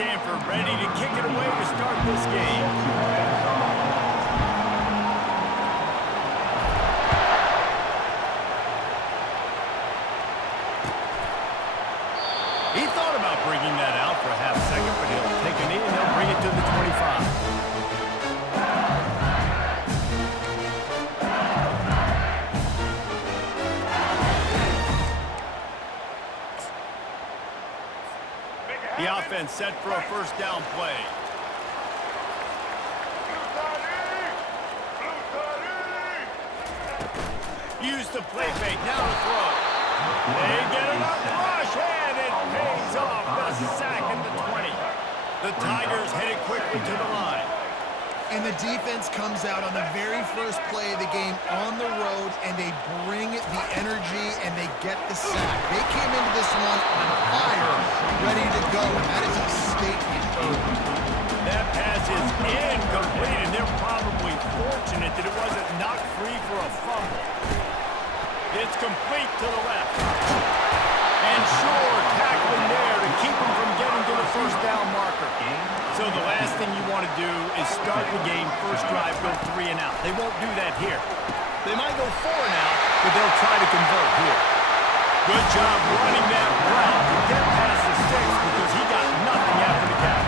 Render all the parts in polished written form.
Stanford ready to kick it away to start this game. He thought about bringing that out for a half second, but he'll take a knee and he'll bring it to the 25. The offense set for a first down play. Use the play fake, now to throw. They get it up, rush, and it pays off. The sack in the 20. The Tigers headed quickly to the line. And the defense comes out on the very first play of the game on the road, and they bring the energy, and they get the sack. They came into this one on fire, ready to go, and that is a statement early. That pass is incomplete, and they're probably fortunate that it wasn't knocked free for a fumble. It's complete to the left. And Shore tackling there to keep him from getting to the first down marker. So the last thing you want to do is start the game, first drive, go 3 and out. They won't do that here. They might go 4 and out, but they'll try to convert here. Good job running that route to get past the sticks because he got nothing after the catch.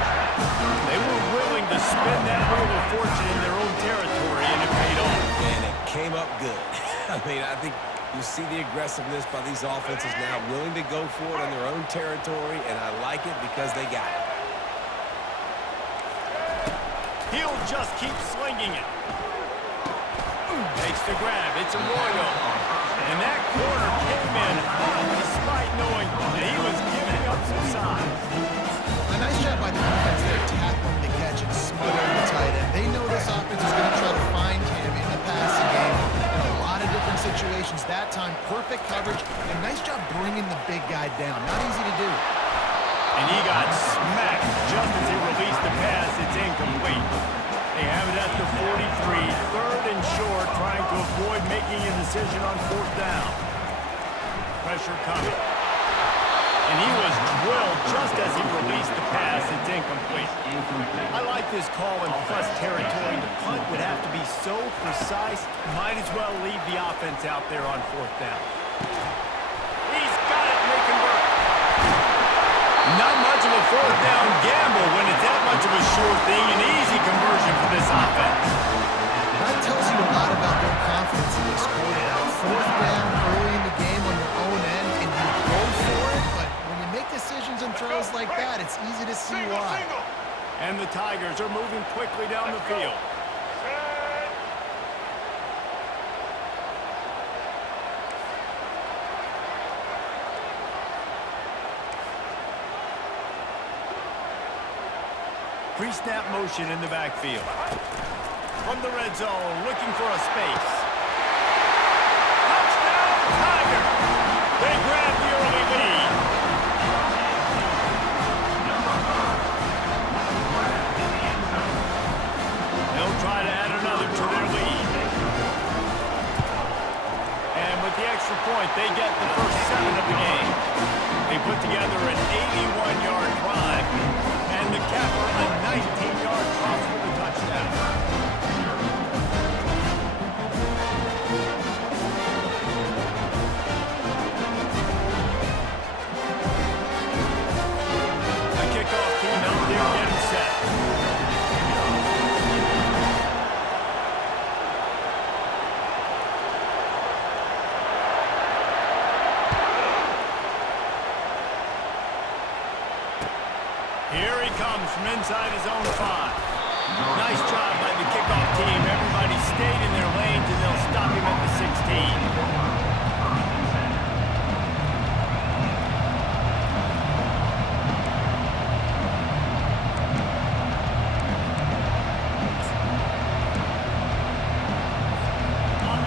They were willing to spend that wheel of fortune in their own territory, and it paid off. And it came up good. I mean, I think you see the aggressiveness by these offenses now, willing to go for it on their own territory, and I like it because they got it. He'll just keep slinging it. Takes the grab. It's Arroyo. And that corner came in hot despite knowing that he was giving up some size. A nice job by the defense there, tackling the catch and smothering the tight end. They know this offense is going to try to find him in the passing game in a lot of different situations. That time, perfect coverage, and nice job bringing the big guy down. Not easy to do. And he got smacked just as he released the pass. It's incomplete. They have it at the 43, 3rd and short, trying to avoid making a decision on 4th down. Pressure coming. And he was drilled just as he released the pass. It's incomplete. I like this call in plus territory. The punt would have to be so precise, might as well leave the offense out there on 4th down. He's got it, they convert. Not much of a 4th down gamble when it's that much of a sure thing. An easy conversion for this offense. That tells you a lot about their confidence in this quarterback. 4th down early in the game on your own end, and you go for it, but when you make decisions and throws like that, it's easy to see why. And the Tigers are moving quickly down the field. Pre-snap motion in the backfield. From the red zone, looking for a space. Touchdown, Tigers! They grab the early lead. They'll try to add another to their lead. And with the extra point, they get the first 7 of the game. They put together an 81-yard drive. And the capper a 19-yard toss for the touchdown. The kickoff team out there getting set. Here he comes from inside his own 5. Nice job by the kickoff team. Everybody stayed in their lanes, and they'll stop him at the 16.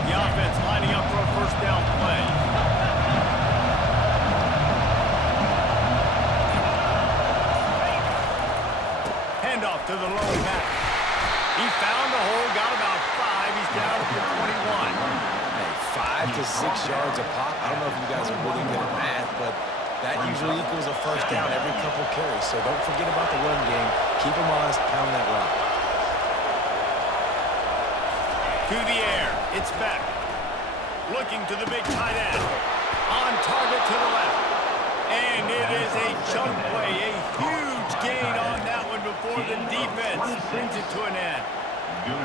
The offense lining up for a first down play. Handoff to the lone back. He found a hole, got about 5. He's down at the 21. Hey, 5 to 6 yards a pop. I don't know if you guys are really good at math, but That usually equals a first down every couple carries, so don't forget about the run game. Keep them honest, pound that rock. To the air, it's Beck. Looking to the big tight end. On target to the left. And it is a chunk play, a huge gain on that one before the defense brings it to an end.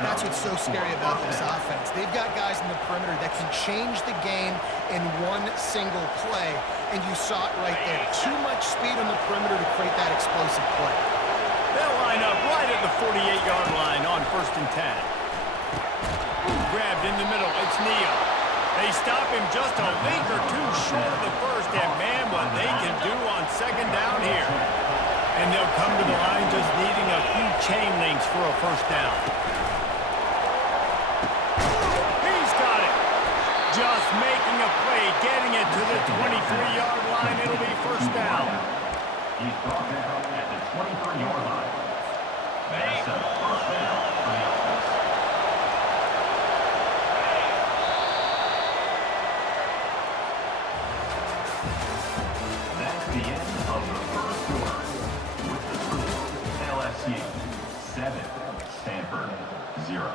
That's what's so scary about this offense. They've got guys in the perimeter that can change the game in one single play, and you saw it right there. Too much speed on the perimeter to create that explosive play. They'll line up right at the 48-yard line on 1st and 10. Grabbed in the middle, it's Neal. They stop him just a link or two short of the first, and man, what they can do on 2nd down here. And they'll come to the line just needing a few chain links for a 1st down. He's got it. Just making a play, getting it to the 23-yard line. It'll be 1st down. He's brought down at the 23-yard line. That's a 1st down for the offense. That's the end of the 1st quarter. With the score, LSU 7, Stanford 0.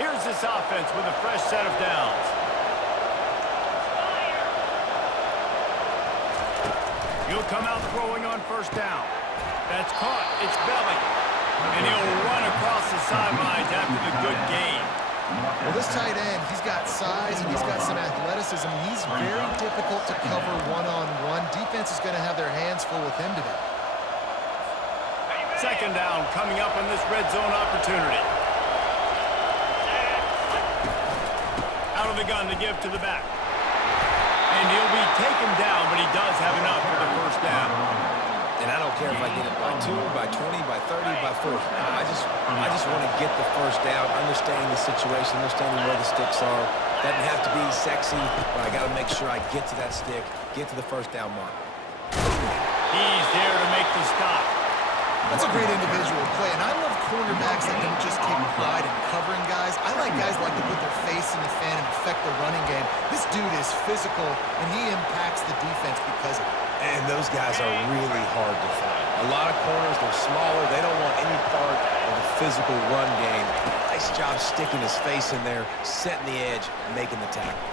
Here's this offense with a fresh set of downs. He'll come out throwing on 1st down. That's caught. It's Belly. And he'll run across the sidelines after the good gain. Well, this tight end, he's got size and he's got some athleticism. He's very difficult to cover one-on-one. Defense is going to have their hands full with him today. 2nd down coming up in this red zone opportunity. Out of the gun to give to the back. And he'll be taken down, but he does have enough for the 1st down. And I don't care if I get it by 2, by 20, by 30, by 40. I just want to get the 1st down, understanding the situation, understanding where the sticks are. Doesn't have to be sexy, but I got to make sure I get to that stick, get to the 1st down mark. He's there to make the stop. That's a great individual play, and I love cornerbacks that don't just take pride in covering guys. I like guys that like to put their face in the fan and affect the running game. This dude is physical, and he impacts the defense because of it. And those guys are really hard to find. A lot of corners, they're smaller. They don't want any part of the physical run game. Nice job sticking his face in there, setting the edge, making the tackle.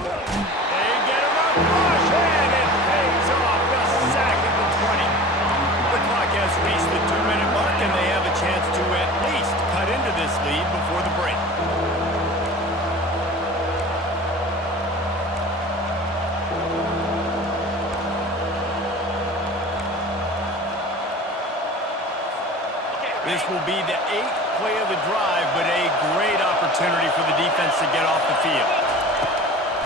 They get him up, rush, and it pays off. The sack at the 20. The clock has reached the 2-minute mark, and they have a chance to at least cut into this lead before the break. This will be the 8th play of the drive, but a great opportunity for the defense to get off the field.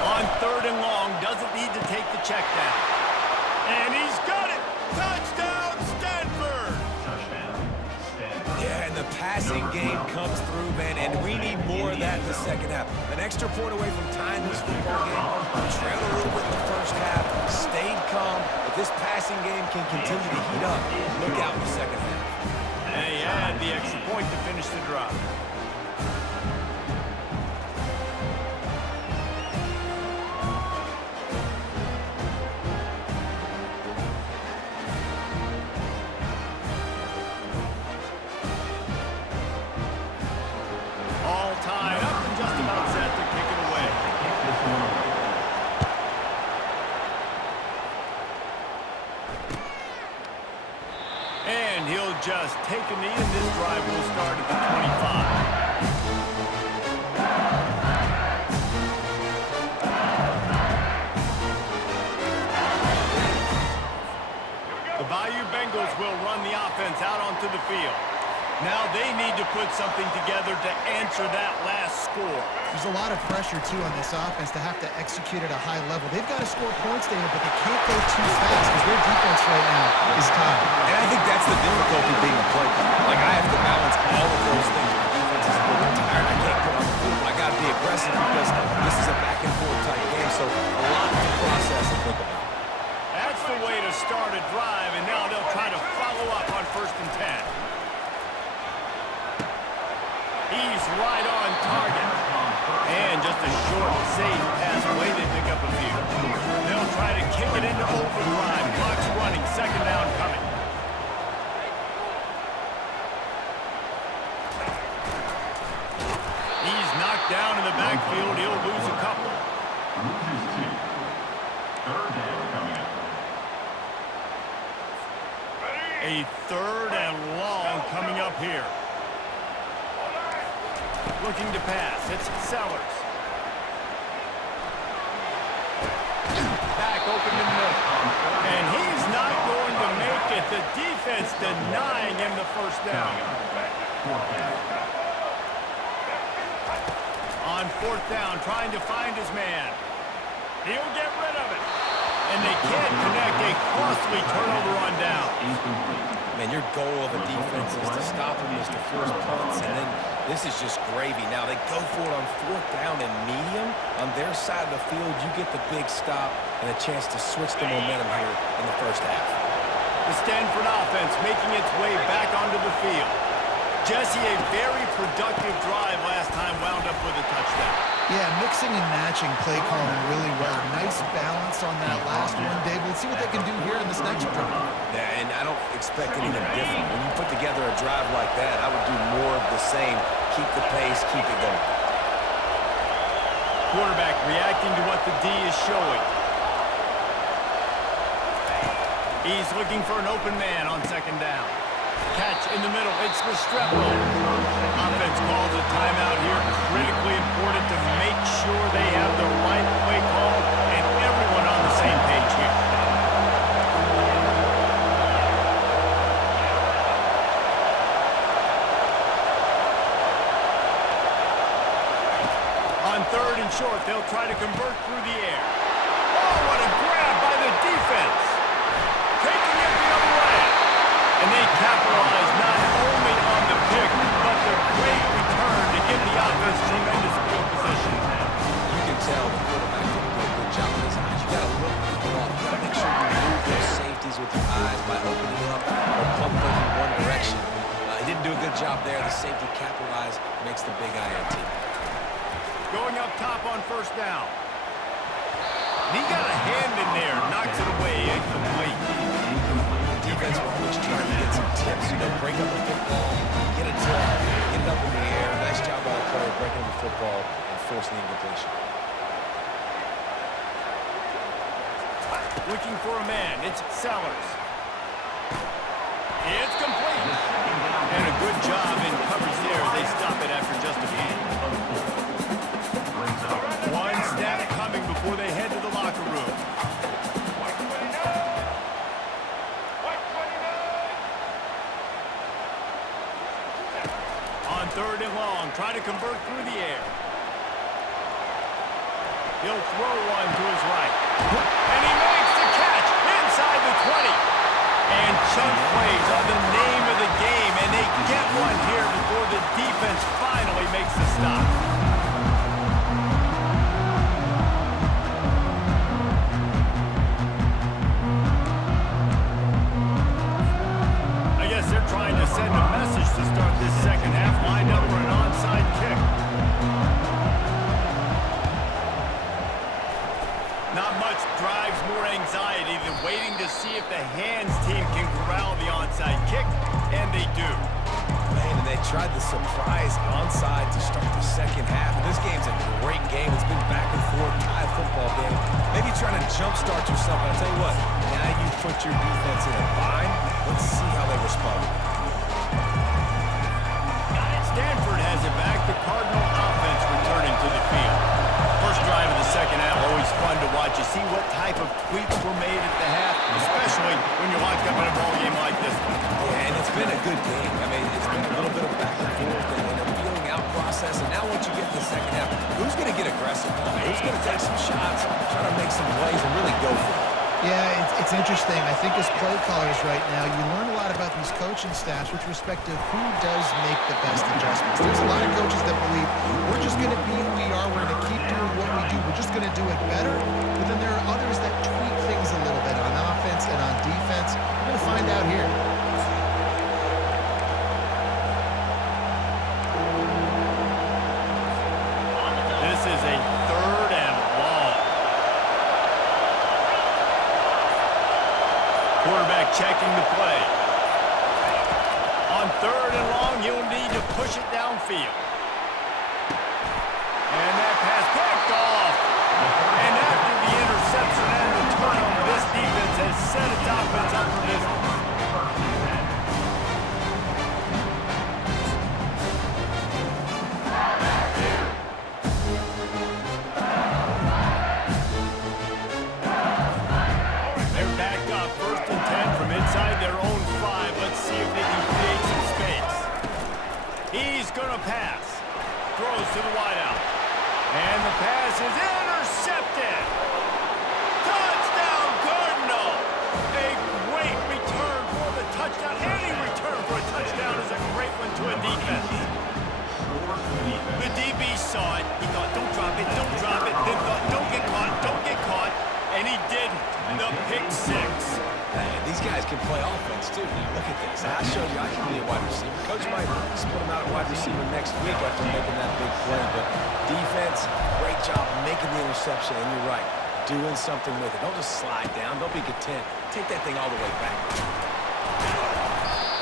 On 3rd and long, doesn't need to take the check down. And he's got it! Touchdown, Stanford! Touchdown, Stanford. Yeah, and the passing game comes through, man, and we need more of that in the 2nd half. An extra point away from tying this football game. Trailed a little bit in the 1st half, stayed calm. If this passing game can continue to heat up, look out in the 2nd half. They had the extra point to finish the drive. All tied up and just about set to kick it away. Kick this one away. And he'll just take a knee, and this drive will start at the 25. The Bayou Bengals will run the offense out onto the field. Now they need to put something together to answer that last score. There's a lot of pressure, too, on this offense to have to execute at a high level. They've got to score points, Daniel, but they can't go too fast because their defense right now is tired. And I think that's the difficulty being a play caller. Like, I have to balance all of those things. My defense is a little tired. I can't put on the foot, but I got to be aggressive because this is a back-and-forth type game, so a lot to process and think about. That's the way to start a drive, and now they'll try to follow up on 1st right on target. And just a short, safe pass away. They pick up a few. They'll try to kick it into overdrive. Clock's running. Second down coming. He's knocked down in the backfield. He'll lose a couple. Loses 2. Third down coming up. A third and long coming up here. Looking to pass. It's Sellers. Back open in the middle. And he's not going to make it. The defense denying him the first down. Fourth down. On fourth down, trying to find his man. He'll get rid of it. And they can't connect. A costly turnover on down. Man, your goal of a defense is to stop them, is to force punts, and then this is just gravy. Now, they go for it on fourth down and medium. On their side of the field, you get the big stop and a chance to switch the momentum here in the first half. The Stanford offense making its way back onto the field. Jesse, a very productive drive last time, wound up with a touchdown. Yeah, mixing and matching play calling really well. Nice balance on that last one, Dave. Let's see what they can do here in this next drive. Yeah, and I don't expect anything different. When you put together a drive like that, I would do more of the same. Keep the pace, keep it going. Quarterback reacting to what the D is showing. He's looking for an open man on second down. Catch in the middle. It's Restrepo. Offense calls a timeout here. Critically important to make sure they have the right play call and everyone on the same page here. On third and short, they'll try to convert through the air. Oh, what a grab by the defense. Taking it the other way. And they capitalize not only on the pick, but the great return to give the offense tremendous field position. You can tell the quarterback did a good job with his eyes. You got to look people off. You got to make sure you move those safeties with your eyes by opening up or pump them in one direction. He didn't do a good job there. The safety capitalized, makes the big INT. Going up top on first down. He got a hand in there, knocks it away, incomplete. Defense was trying to get some tips, break up the football, get a tip, get it up in the air. Nice job by the player breaking the football and forcing the incompletion. Looking for a man, it's Sellers. It's complete. And a good job in coverage there. They stop it after just a few. One snap coming before they head to the locker room. On third and long, trying to convert through the air. He'll throw one to his right. And he makes the catch inside the 20. And chunk plays are the name of the game, and they get one here before the defense finally makes the stop. I guess they're trying to send a message to start this second half, lined up for an onside kick. Not much drives more anxiety than waiting to see if the hands team can corral the onside kick, and they do. Man, and they tried the surprise onside to start the second half. And this game's a great game. It's been back and forth, tie football game. Maybe trying to jumpstart yourself. I'll tell you what, now you put your defense in a bind. Let's see how they respond. Stanford has it back. The Cardinal offense returning to the field. First drive of the second half, always fun to watch. You see what type of tweaks were made at the half, especially when you're locked up in a ball game like this one. Yeah, and it's been a good game. I mean, it's been a little bit of back and forth and a feeling out process. And now once you get to the second half, who's going to get aggressive? Who's going to take some shots, try to make some plays, and really go for it? Yeah, it's interesting. I think as play callers right now, you learn a lot about these coaching staffs with respect to who does make the best adjustments. There's a lot of coaches that believe we're just going to be who we are. We're going to keep doing what we do. We're just going to do it better. But then there are others that tweak things a little bit on offense and on defense. We're going to find out here. push it downfield. And that pass picked off. And after the interception and the turnover, this defense has set its offense up for business. They're backed up, 1st and 10 from inside their own 5. Let's see if they can create some space. He's going to pass. Throws to the wideout. And the pass is intercepted. Touchdown, Cardinal. A great return for the touchdown. Any return for a touchdown is a great one to a defense. The DB saw it. He thought, don't drop it, don't drop it. Then thought, don't get caught, don't get caught. And he did the pick 6. Man, these guys can play offense, too. Now, look at this. I showed you I can be a wide receiver. Coach might split him out at wide receiver next week after making that big play. But defense, great job making the interception. And you're right, doing something with it. Don't just slide down. Don't be content. Take that thing all the way back.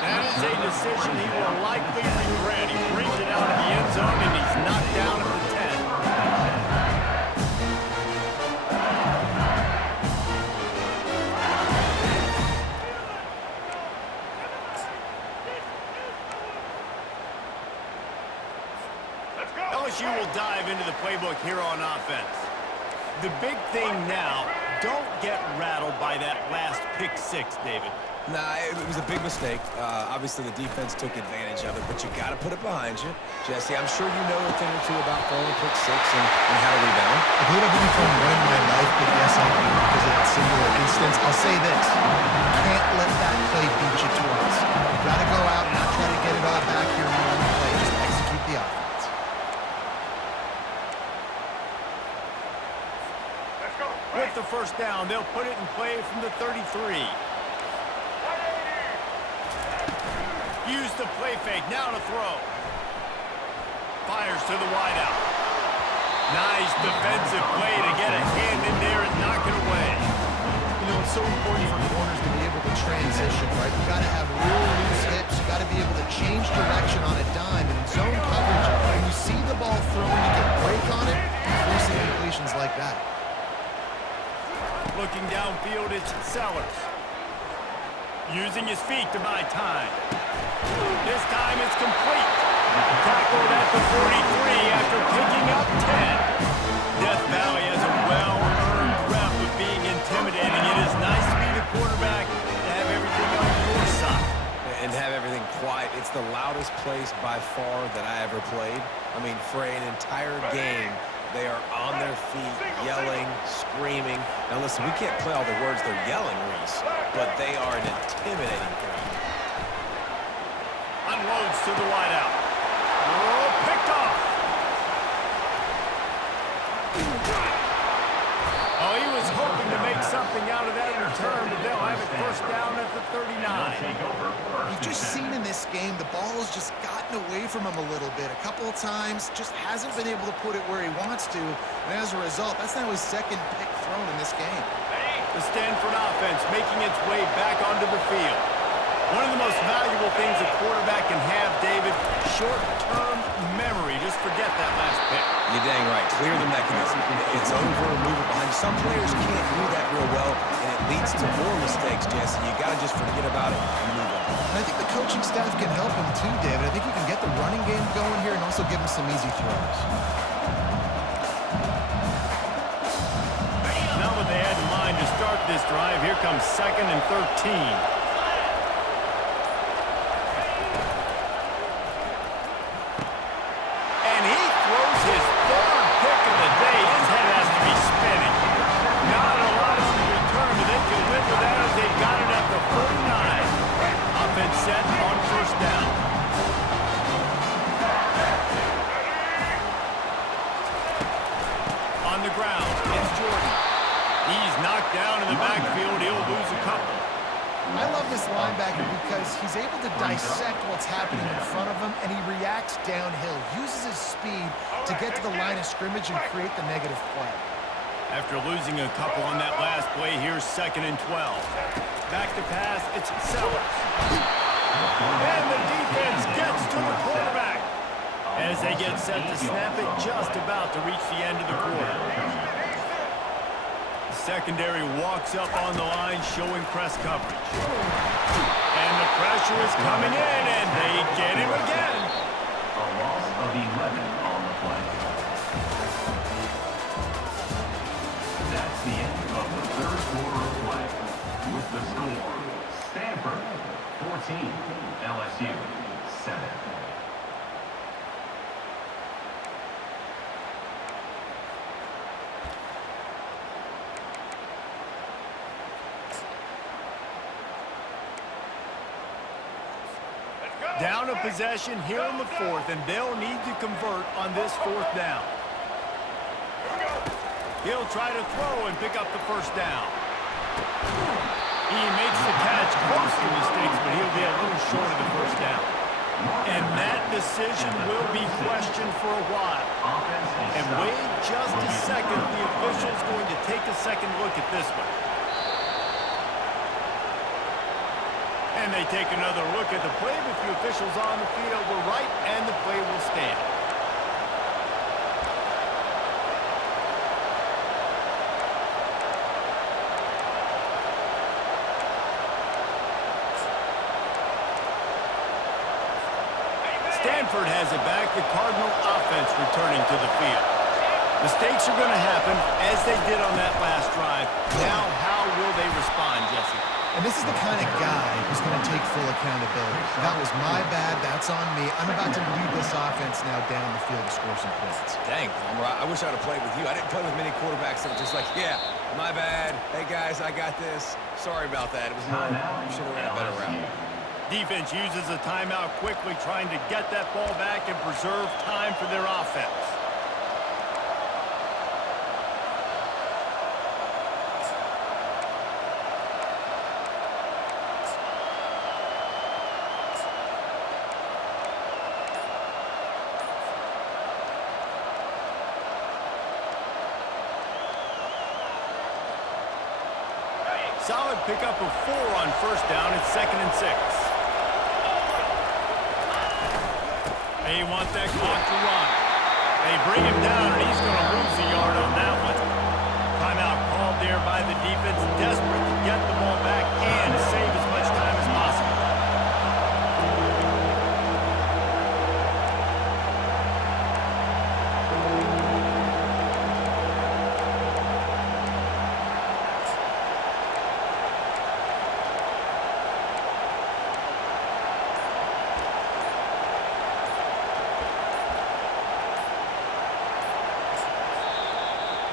That is a decision he will likely regret. He brings it out of the end zone, and he's knocked down at the 10. LSU will dive into the playbook here on offense. The big thing now, don't get rattled by that last pick 6, David. Nah, it was a big mistake. Obviously, the defense took advantage of it, but you got to put it behind you. Jesse, I'm sure you know a thing or two about throwing pick 6 and how to rebound. I believe I've been thrown one in my life, but yes, I do because of that singular instance. I'll say this. You can't let that play beat you twice. You got to go out and not try to get it all back here in one play. Just execute the offense. With the 1st down, they'll put it in play from the 33. Use the play fake, now to throw. Fires to the wideout. Nice defensive play to get a hand in there and knock it away. You know, it's so important for corners to be able to transition, right? You got to have real loose hips. You got to be able to change direction on a dime. And in zone coverage, when you see the ball thrown, you can break on it, forcing completions like that. Looking downfield, it's Sellers. Using his feet to buy time. This time it's complete. Tackled at the 43 after picking up 10. Death Valley has a well-earned rep of being intimidating. It is nice to be the quarterback to have everything on your side. And have everything quiet. It's the loudest place by far that I ever played. I mean, for an entire game, they are on their feet, yelling, screaming. Now listen, we can't play all the words they're yelling, Reese, but they are an intimidating crowd. Unloads to the wideout. Oh, picked off. Oh, he was hoping to make something out of that return, but they'll have it 1st down at the 39. You've just seen in this game, the ball has just gotten away from him a little bit. A couple of times, just hasn't been able to put it where he wants to. And as a result, that's now his 2nd pick thrown in this game. The Stanford offense making its way back onto the field. One of the most valuable things a quarterback can have, David, short-term memory. Just forget that last pick. You're dang right. Clear the mechanism. It's over, move it behind. Some players can't do that real well, and it leads to more mistakes, Jesse. You got to just forget about it and move on. And I think the coaching staff can help him too, David. I think you can get the running game going here and also give him some easy throws. Now what they had in mind to start this drive, here comes 2nd and 13. Set on 1st down. On the ground, it's Jordan. He's knocked down in the backfield. He'll lose a couple. I love this linebacker because he's able to dissect what's happening in front of him, and he reacts downhill, uses his speed to get to the line of scrimmage and create the negative play. After losing a couple on that last play, here's 2nd and 12. Back to pass, it's Sellers. And the defense gets to the quarterback. set to snap it just about to reach the end of the quarter. The secondary walks up on the line, showing press coverage. And the pressure is coming in, and they get him again. A loss of 11 on the play. That's the end of the third quarter of play. With the score, Stanford 14, LSU 7. Down a possession here in the fourth, and they'll need to convert on this fourth down. He'll try to throw and pick up the first down. He makes the catch close to the sticks, but he'll be a little short of the first down. And that decision will be questioned for a while. And wait just a second, the official's going to take a second look at this one. And they take another look at the play, but the officials on the field were right, and the play will stand. Stanford has it back, the Cardinal offense returning to the field. Mistakes are going to happen, as they did on that last drive. Now, how will they respond, Jesse? And this is the kind of guy who's going to take full accountability. That was my bad. That's on me. I'm about to lead this offense now down the field to score some points. Dang, Palmer, I wish I would have played with you. I didn't play with many quarterbacks that were just like, yeah, my bad. Hey, guys, I got this. Sorry about that. It was more, we should have ran a better route. Defense uses a timeout quickly, trying to get that ball back and preserve time for their offense. Solid pickup of 4 on first down. It's 2nd and 6. They want that clock to run. They bring him down, and he's going to lose a yard on that one. Timeout called there by the defense, desperate to get the ball back and save as much time as possible.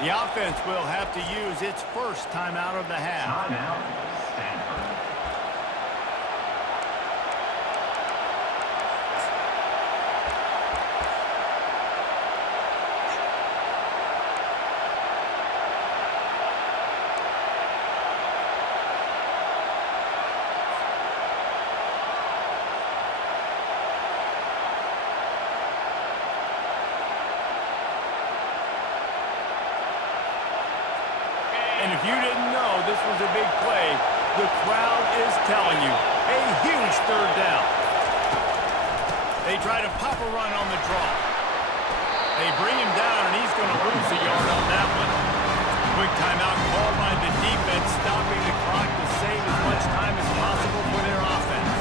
The offense will have to use its first timeout of the half. Timeout, Stanford. And if you didn't know this was a big play, the crowd is telling you, a huge third down. They try to pop a run on the draw. They bring him down, and he's going to lose a yard on that one. Quick timeout called by the defense, stopping the clock to save as much time as possible for their offense.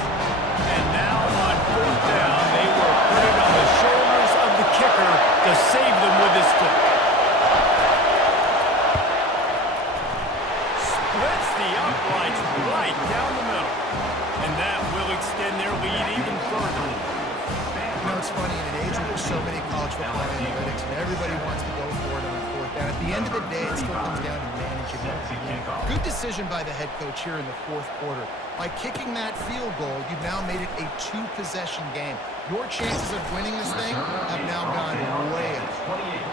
And now on fourth down, they will put it on the shoulders of the kicker to save them with his foot. Splits the uprights right down the middle. And that will extend their lead even further. You know, it's funny, in an age where there's so many college football analytics and everybody wants to go for it on fourth down, at the end of the day, it still comes down to managing the game. Good decision by the head coach here in the fourth quarter. By kicking that field goal, you've now made it a 2-possession game. Your chances of winning this thing have now gone way up.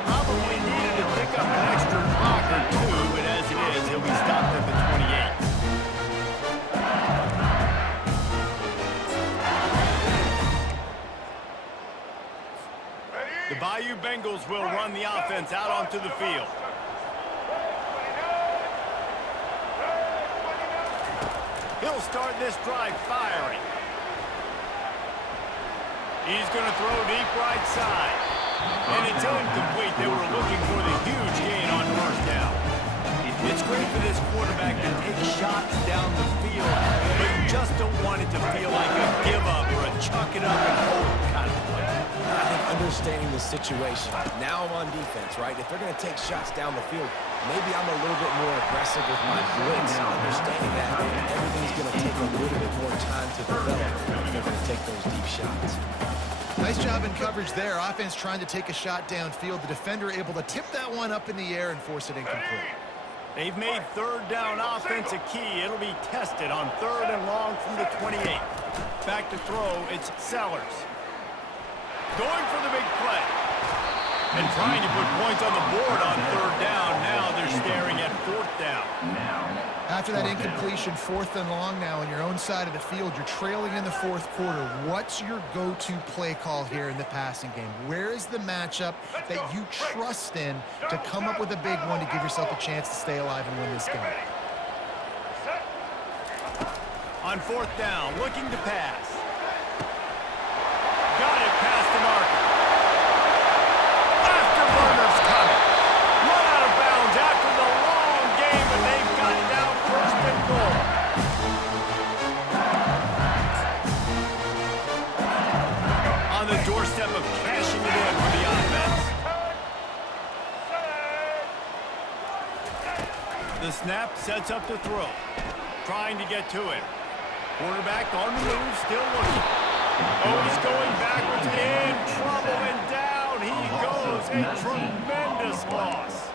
Probably needed to pick up an extra block or two, but as it is, he'll be stopped at the 28. The Bayou Bengals will run the offense out onto the field. He'll start this drive firing. He's going to throw deep right side. And it's incomplete. They were looking for the huge gain on first down. It's great for this quarterback to take shots down the field, but you just don't want it to feel like a give-up or a chuck it up and hope kind of play. I think understanding the situation. Now I'm on defense, right? If they're going to take shots down the field, maybe I'm a little bit more aggressive with my blitz, understanding that everything's going to take a little bit more time to develop if they're going to take those deep shots. Nice job in coverage there. Offense trying to take a shot downfield. The defender able to tip that one up in the air and force it incomplete. They've made third down offense a key. It'll be tested on 3rd and long from the 28. Back to throw, it's Sellers. Going for the big play. And trying to put points on the board on 3rd down. Now they're staring at 4th down. After that incompletion, 4th and long now on your own side of the field, you're trailing in the 4th quarter. What's your go-to play call here in the passing game? Where is the matchup that you trust in to come up with a big one to give yourself a chance to stay alive and win this game? On 4th down, looking to pass. Got it past the marker. Afterburner's coming. Run out of bounds after the long game, and they've got it down 1st and goal. On the doorstep of cashing it in for the offense. The snap sets up the throw. Trying to get to it. Quarterback on the move, still looking. Oh, he's going backwards, in trouble, and down he goes. A tremendous loss.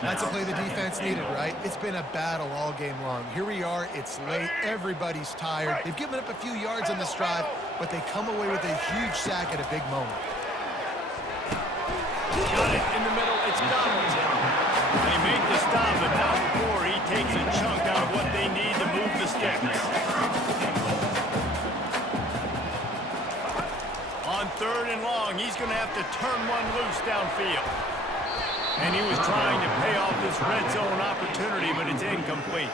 That's a play the defense needed, right? It's been a battle all game long. Here we are, it's late, everybody's tired. They've given up a few yards on this drive, but they come away with a huge sack at a big moment. Got it in the middle, it's Donaldson. They make the stop, but not before he takes a chunk out of what they need to move the sticks. On 3rd and long, he's going to have to turn one loose downfield. And he was trying to pay off this red zone opportunity, but it's incomplete.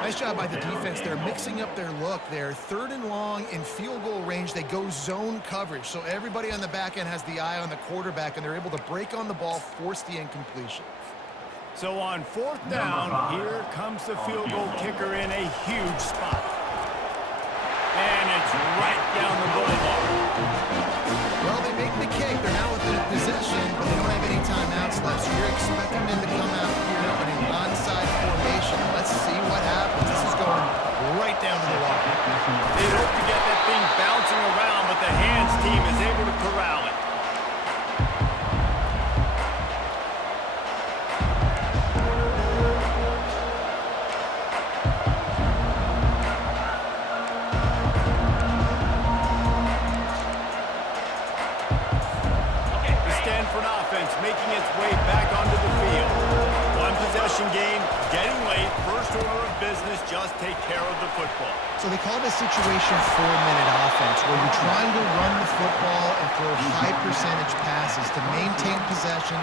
Nice job by the defense. They're mixing up their look there. 3rd and long in field goal range. They go zone coverage. So everybody on the back end has the eye on the quarterback, and they're able to break on the ball, force the incompletion. So on 4th down, here comes the field goal kicker in a huge spot. And it's right down the boulevard. Well, they make the kick. They're now within a possession, but they don't have any timeouts left. So you're expecting them to come out here in an onside formation. Let's see what happens. This is going right down to the wall. They hope to get that thing bouncing around, but the hands team is able to corral it. Making its way back onto the field. One possession game, getting late, first order of business, just take care of the football. So they call this situation 4-minute offense, where you're trying to run the football and throw high percentage passes to maintain possession